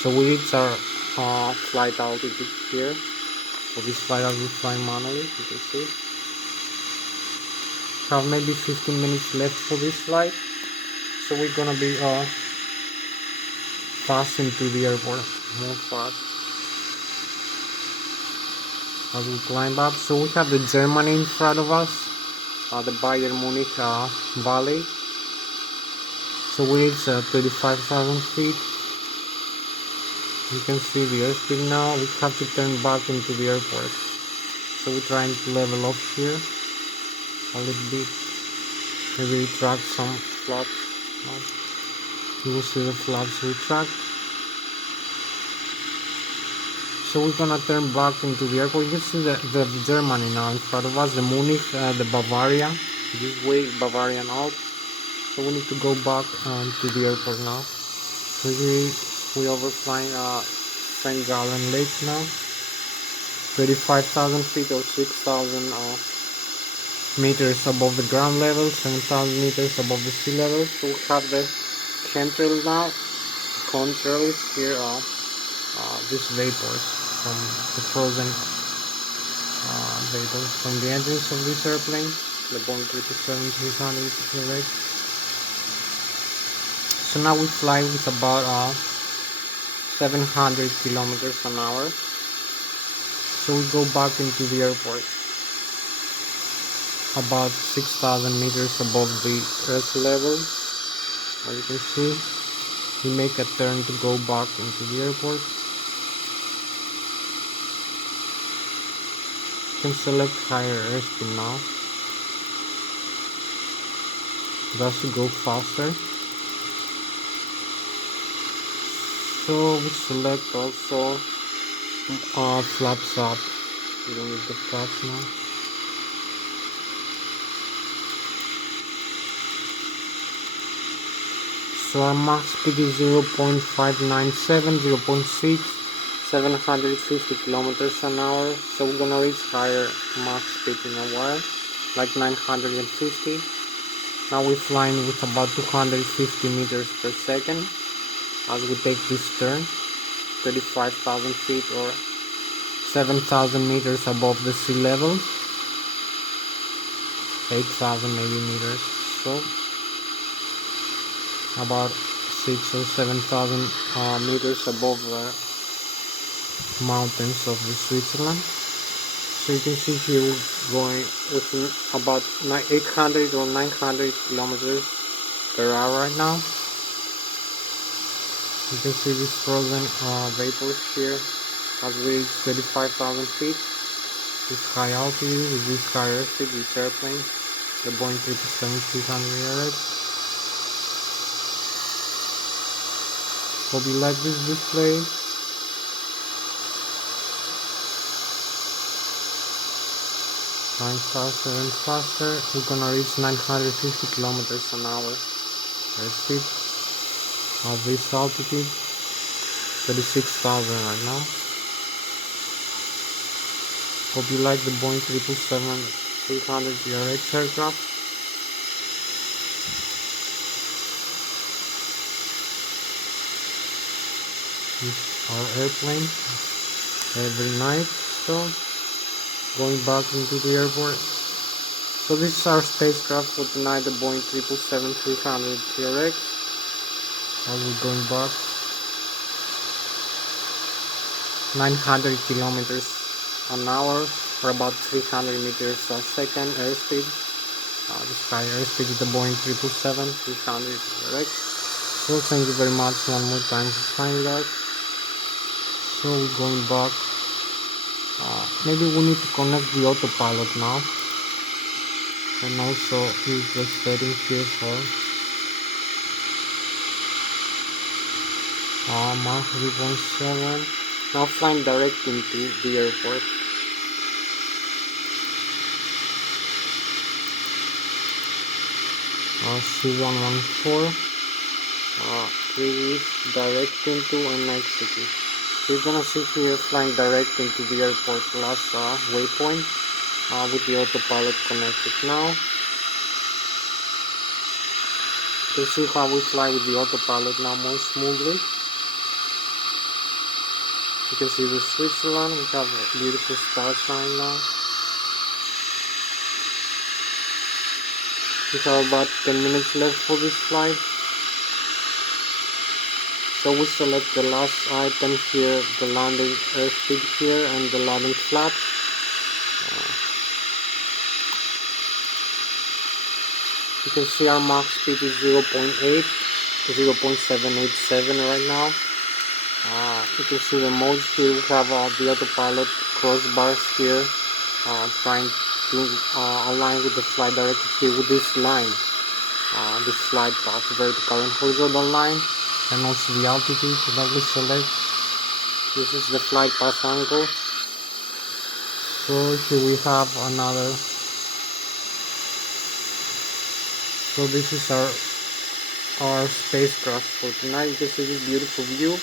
So we reach our flight altitude here. For this flight, as we fly manually, you can see. Have maybe 15 minutes left for this flight, so we're gonna be fast into the airport, more fast as we climb up. So we have the Germany in front of us, the Bayern Munich Valley. So we reach 35,000 feet. You can see the airspeed now. We have to turn back into the airport, so we're trying to level off here a little bit. Maybe we track some flaps. You will see the flaps we track. So we're gonna turn back into the airport. You can see the Germany now in front of us, the Munich, the Bavaria, this way, Bavarian Alps. So we need to go back to the airport now. So we overflying St. Gallen Lake now. 35,000 feet or 6,000 meters above the ground level, 7,000 meters above the sea level. So we have the chemtrails now. Contrails here are these vapors from the frozen vapors from the engines of this airplane, the Boeing 777-300 TRX. So now we fly with about 700 kilometers an hour. So we go back into the airport about 6,000 meters above the earth level. As you can see, we make a turn to go back into the airport. You can select higher airspeed now, just to go faster. So we select also flaps up. We don't need the flaps now. So our max speed is 0.597, 0.6, 750 kilometers an hour. So we're gonna reach higher max speed in a while, like 950. Now we're flying with about 250 meters per second as we take this turn, 35,000 feet or 7,000 meters above the sea level, 8,080 meters. So about 6 or 7,000 meters above the mountains of the Switzerland. So you can see here we're going within about 800 or 900 kilometers per hour right now. You can see these frozen vapors here as we reach 35,000 feet. This high altitude, with this high airspeed, this airplane, the Boeing 777-300 Hope you like this display. Flying faster and faster. We're gonna reach 950 kilometers an hour airspeed at this altitude, 36,000 right now. Hope you like the Boeing 777-300 TRX aircraft. Our airplane every night. So going back into the airport. So this is our spacecraft for tonight, the Boeing 777-300 TRX. Now we're going back 900 kilometers an hour or about 300 meters a second airspeed. This high airspeed is the Boeing 777-300 TRX. So thank you very much one more time for flying that. So we're going back. Maybe we need to connect the autopilot now, and also use the setting here for Mach 3.7. Now flying direct into the airport. C114. Release direct into NX City. We're gonna see here flying direct into the airport last waypoint with the autopilot connected now. You can see how we fly with the autopilot now more smoothly. You can see the Switzerland. We have a beautiful star sign now. We have about 10 minutes left for this flight. So we select the last item here, the landing airspeed here and the landing flaps. You can see our max speed is 0.787 right now. You can see the modes here. We have the autopilot crossbars here, trying to align with the flight directive here with this line, this flight path, vertical and horizontal line. And also the altitude that we select. This is the flight path angle. So here we have another. So this is our spacecraft for tonight. You can see this beautiful view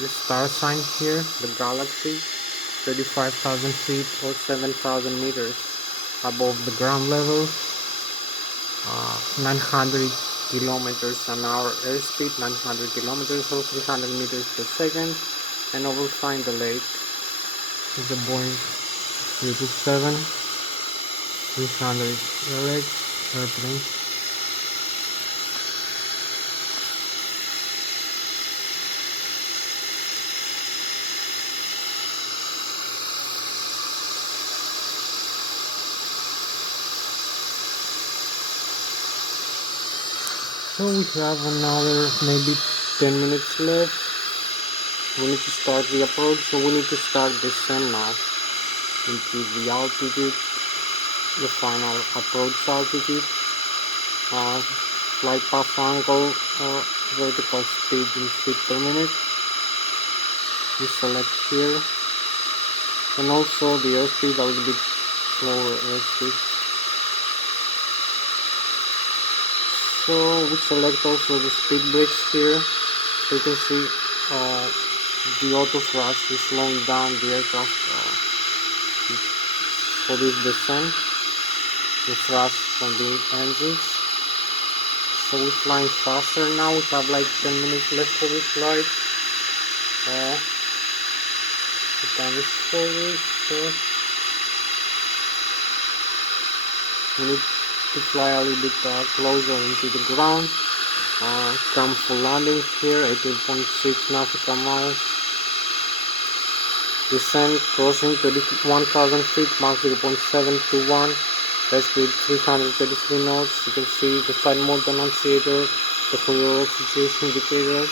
the star sign here, the galaxy, 35,000 feet or 7,000 meters above the ground level, 900 kilometers an hour airspeed, 900 kilometers or 300 meters per second, and I will find the lake. This is the Boeing 777 300 LX airplane. So we have another maybe 10 minutes left. We need to start the approach, so we need to start descent now into the altitude, the final approach altitude, flight path angle or vertical speed in feet per minute. We select here, and also the airspeed, a little bit lower airspeed. So we select also the speed brakes here, so you can see the auto thrust is slowing down the aircraft for this descent, the thrust from the engines. So we're flying faster now. We have like 10 minutes left for this flight. The time is 40, so we need to fly a little bit closer into the ground. Come for landing here, 18.6 nautical miles. Descent crossing 31,000 feet, Mach 0.721, airspeed 333 knots. You can see the flight mode annunciator, the fuel oxidation indicator.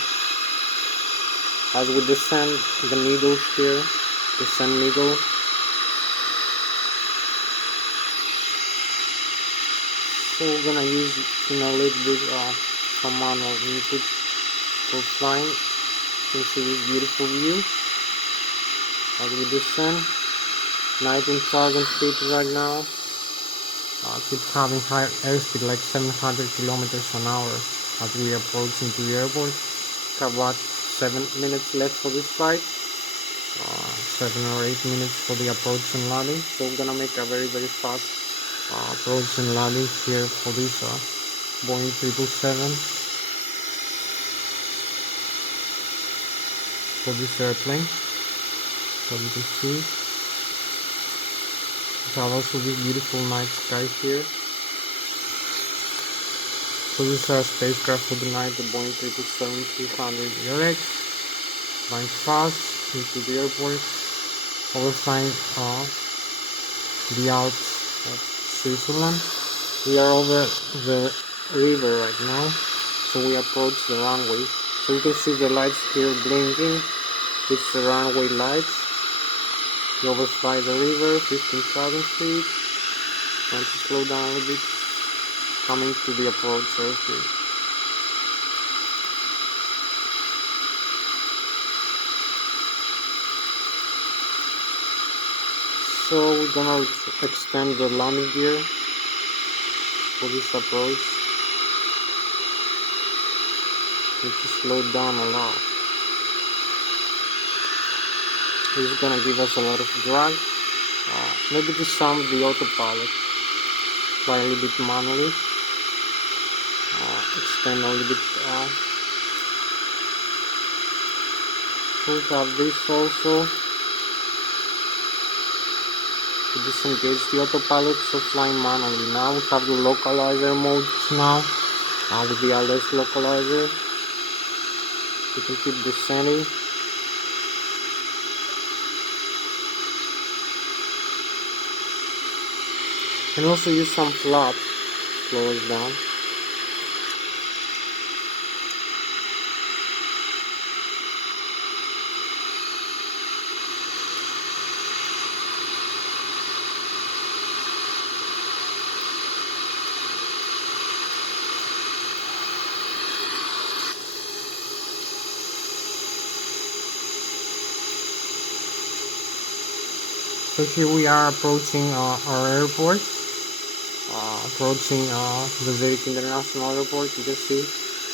As we descend, the needle here, descent needle. So we're gonna use a little bit some manual input for flying. You can see this beautiful view as we descend. 19,000 feet right now. Keep having high airspeed, like 700 kilometers an hour as we approach into the airport. Have about 7 minutes left for this flight. 7 or 8 minutes for the approach and landing. So we're gonna make a very fast approach and landing here for this Boeing 777 for this airplane. As you can see, we have also this beautiful night sky here. So this is our spacecraft for the night, the Boeing 777-300 LX, flying fast into the airport. We're flying the Alps of Switzerland. We are over the river right now, so we approach the runway. So you can see the lights here blinking. It's the runway lights. We overfly the river, 15,000 feet. Trying to slow down a little bit. Coming to the approach surface. So we're gonna extend the landing gear for this approach. Need to slow down a lot. This is gonna give us a lot of drag. Maybe disarm the autopilot. Fly a little bit manually. Extend a little bit. So we have this also. To disengage the autopilot, so flying manually. Now we have the localizer modes now. With the Lszh localizer. You can keep descending. And also use some Flught to slow us down. So here we are approaching our airport. Approaching the Zurich International Airport. You can see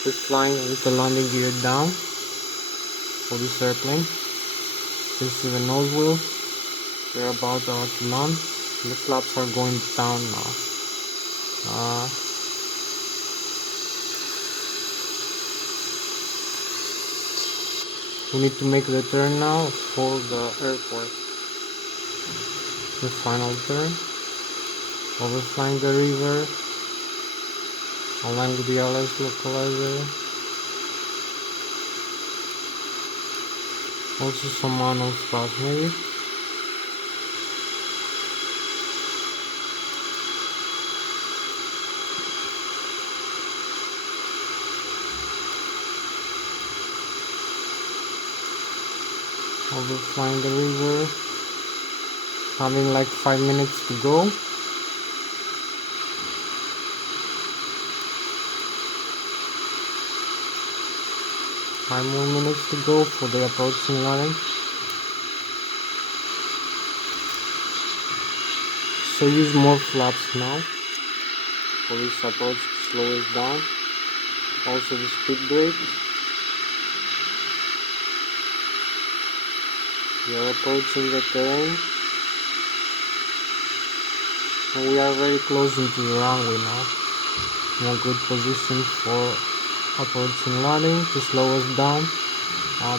we're flying with the landing gear down. for this airplane. You can see the nose wheel. We're about to land. The flaps are going down now. We need to make the turn now for the airport. The final turn. Overflying the river. Align with the Lszh localizer. Also some manual stuff maybe. Overflying the river. Having like 5 minutes to go. Five more minutes to go for the approaching line. So use more flaps now for this approach to slow us down. Also the speed brake. We are approaching the terrain. And we are very close into the runway now. In a good position for approaching landing to slow us down.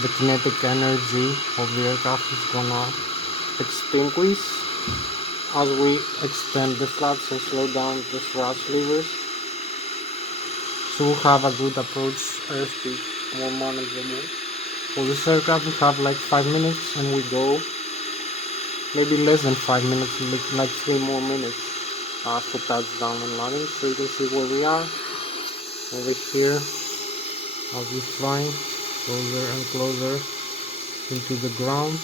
The kinetic energy of the aircraft is gonna extinguish as we extend the flaps and slow down the thrust levers. So we'll have a good approach airspeed, more manageable. For this aircraft we have like 5 minutes and we go maybe less than 5 minutes, like 3 more minutes for touchdown and landing. So you can see where we are over here as we fly closer and closer into the ground.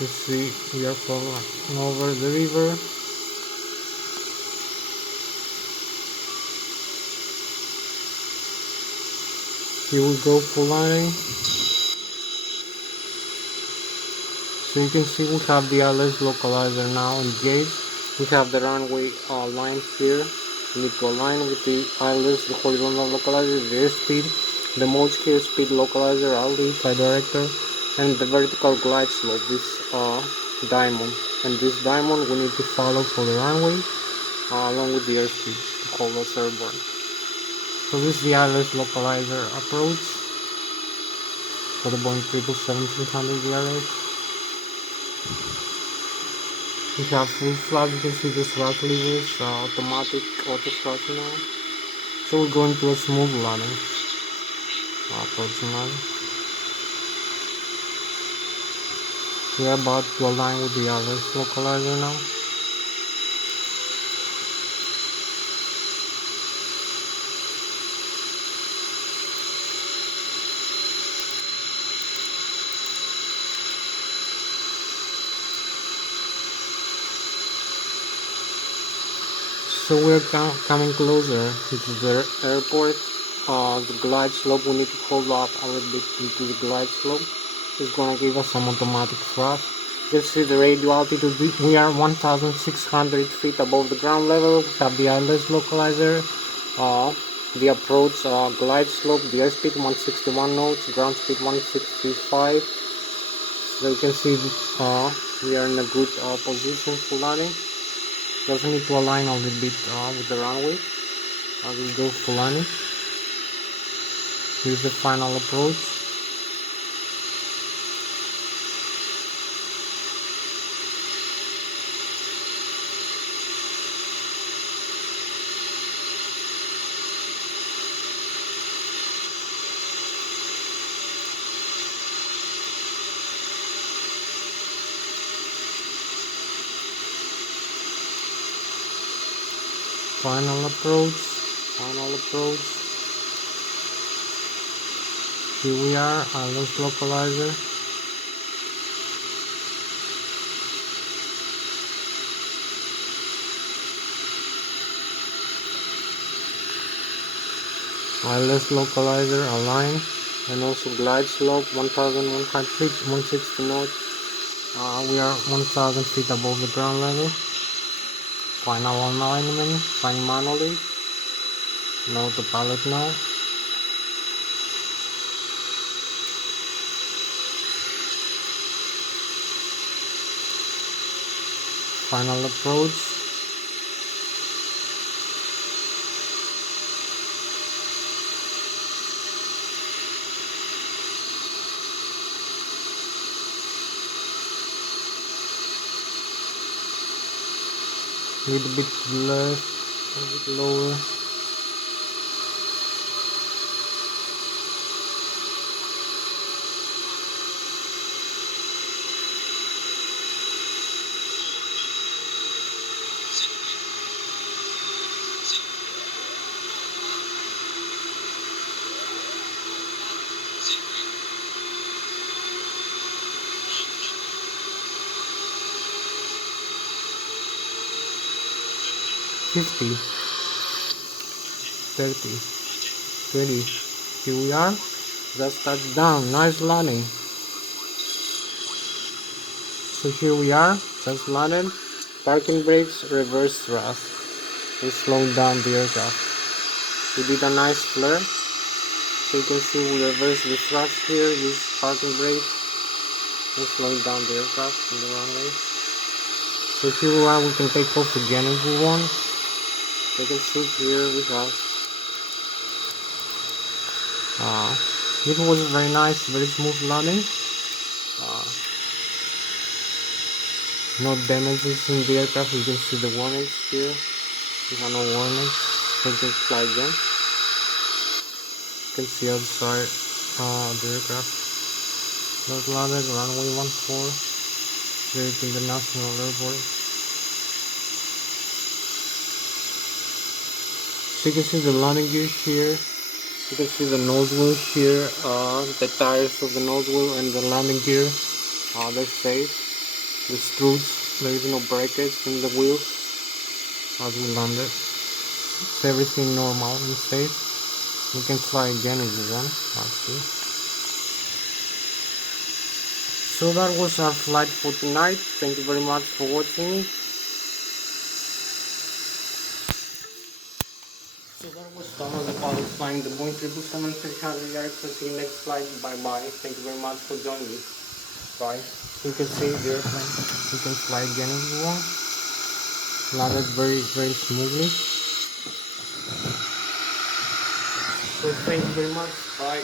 You see we are flying over the river. Here we go for landing. So you can see we have the Lszh localizer now engaged. We have the runway line here. We need to align with the Lszh, the horizontal localizer, the airspeed, the mode scale speed localizer, LD, flight director, and the vertical glide slope, this diamond. And this diamond we need to follow for the runway along with the airspeed to hold us airborne. So this is the Lszh localizer approach for the Boeing 777-300 DRX. We have full flaps, you can see the thrust levers, automatic auto thrust now. So we're going to a smooth landing. Approaching landing. We are about to align with the Lszh localizer now. So we're coming closer to the airport. The glide slope, we need to hold up a little bit into the glide slope. It's gonna give us some automatic thrust. You can see the radio altitude. We are 1,600 feet above the ground level. We have the Lszh localizer. The approach glide slope, the airspeed 161 knots, ground speed 165. So you can see we are in a good position for landing. Just need to align a little bit with the runway as we go for landing. Here's the final approach. Final approach. Here we are, Lszh localizer. Lszh localizer align, and also glide slope 1,160 knots. We are 1,000 feet above the ground level. Final alignment, flying manually. No autopilot now. Final approach. A little bit to the left, a bit lower. $50, $30, $20. Here we are. Just touched down. Nice landing. So here we are. Just landed. Parking brakes, reverse thrust. We slowed down the aircraft. We did a nice flare. So you can see we reverse the thrust here. Use parking brakes. And slowing down the aircraft in the runway. So here we are. We can take off again if we want. You can see here we have it was very nice, very smooth landing. No damages in the aircraft. You can see the warnings here. We have no warnings. So just fly again. You can see outside the aircraft. Just landed runway 14. Zurich International Airport. So you can see the landing gear here. You can see the nose wheel here, the tires of the nose wheel and the landing gear. They're safe. The struts, there is no breakage in the wheels as we landed. It's everything normal and safe. We can fly again if you want, actually. So that was our flight for tonight. Thank you very much for watching. So that was Thomas the pilot flying the Boeing 777-300 for see you next flight. Bye bye. Thank you very much for joining me. Bye. You can see the airplane. You can fly again if you want. Landed very, very smoothly. So thank you very much. Bye.